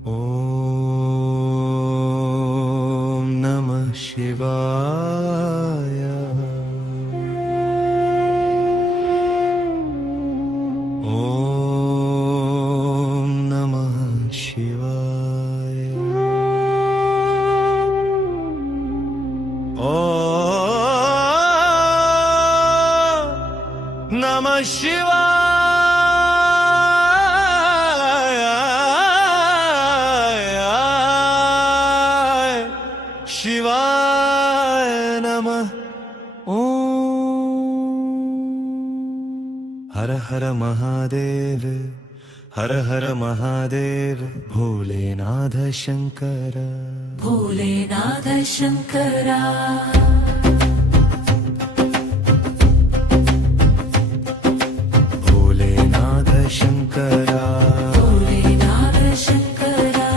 ఓం నమః శివాయ. ఓం నమః శివాయ. ఓం నమః శివాయ. शिवाय नमः. ओम हर हर महादेव, हर हर महादेव. भोलेनाथ शंकर, भोलेनाथ शंकरा. भोलेनाथ शंकरा, भोलेनाथ शंकरा.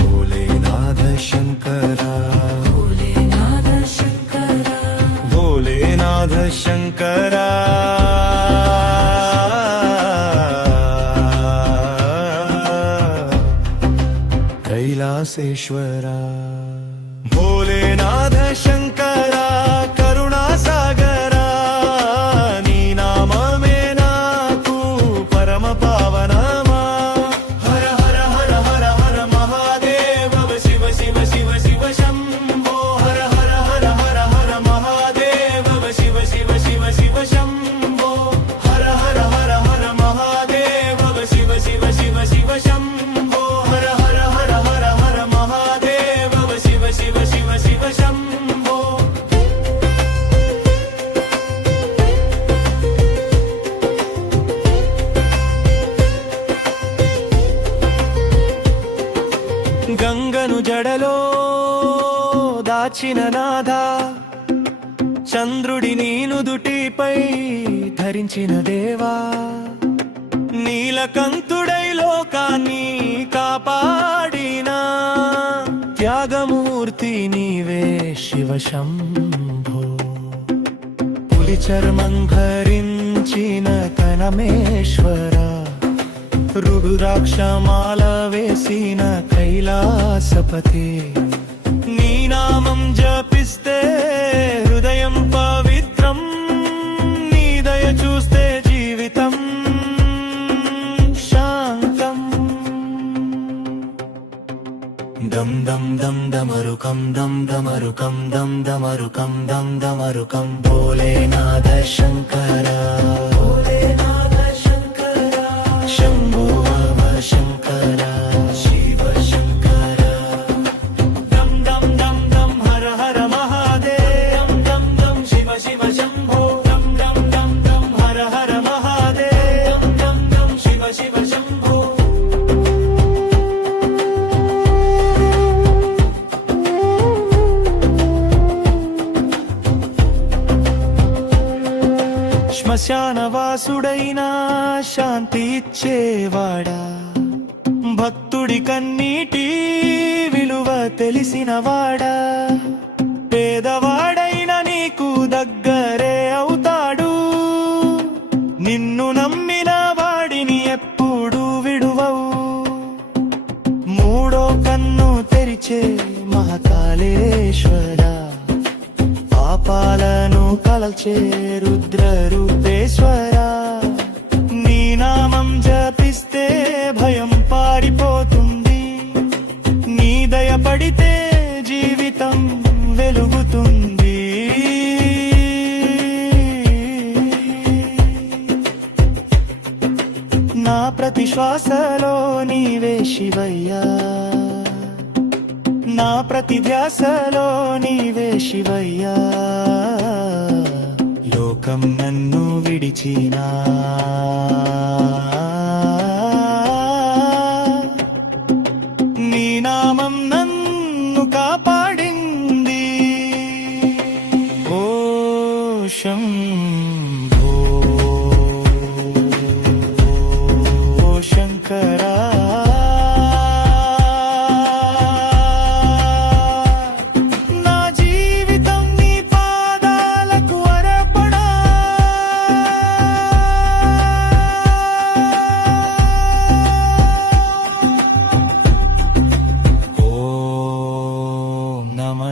भोलेनाथ शंकरा, भोलेनाथ शंकरा. भोलेनाथ शंकरा. कैलासेश्वरा भोलेनाथ शंकरा. करुणा सागरा नी नाममे नाकु परम पावनमा. हर हर हर हर हर महादेव शिव शिव शिव शिव शंभो. हर हर हर हर हर महादेव शिव शिव शिव शिव शंभो. हर हर हर हर महादेव शिव शिव शिव शिव शंभो. हर हर हर हर हर महादेव शिव शिव शिव शिव शंभो. గంగను జడలో దాచిన నాథా, చంద్రుడి నుదుటిపై ధరించిన దేవా, నీలకంఠుడై లోకాన్ని కాపాడిన త్యాగమూర్తి నీవే శివ శంభో. పులి చర్మం ధరించిన కనమేశ్వర, రుద్రాక్షమాల వేసిన కైలాసపతి. నీ నామం జపిస్తే హృదయం పవిత్రం, నీ దయ చూస్తే జీవితం శాంతం. దం దం దం దమరుకం దం దమరుకం దం దమరుకం దం దమరుకం. భోలేనాథ శంకర, భోలేనాథ శంకర. శంభో శంకర, శివ శంకర. దం దం దం దం హర హర మహాదేవ్. దం దం శివ శివ శంభో. దం దం దం దం హర హర మహాదేవ్. దం దం శివ శివ శంభో. శ్మశానవాసుడైనా శాంతి ఇచ్చేవాడా, భక్తుడి కన్నీటి విలువ తెలిసినవాడా, పేదవాడైన నీకు దగ్గరే అవుతాడు. నిన్ను నమ్మిన వాడిని ఎప్పుడు విడువవు. మూడో కన్ను తెరిచే మహాకాళేశ్వర, పాపాలను కలల్చే రుద్ర రూపేశ్వర. నీ నామం జపిస్తే భయం పారిపోతుంది, నీ దయ పడితే జీవితం వెలుగుతుంది. నా ప్రతి శ్వాసలో నీవే శివయ్యా, నా ప్రతి ధ్యాసలో నీవే శివయ్యా. లోకం నన్ను విడిచినా, నీ నామం నన్ను కాపాడింది. ఓ శంభో, ఓ శంకరా.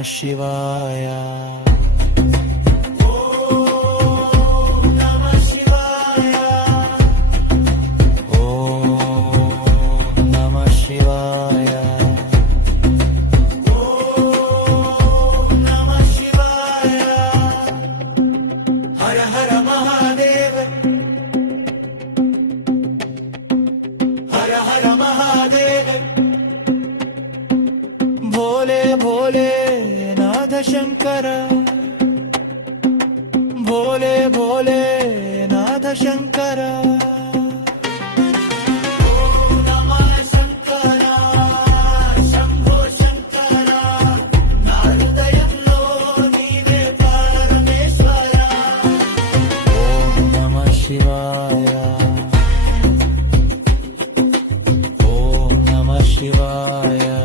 శివాయ భోలే భోలే నాథ శంకర భోలే భోలే నాథ శంకర శివాయ ఓం నమః శివాయ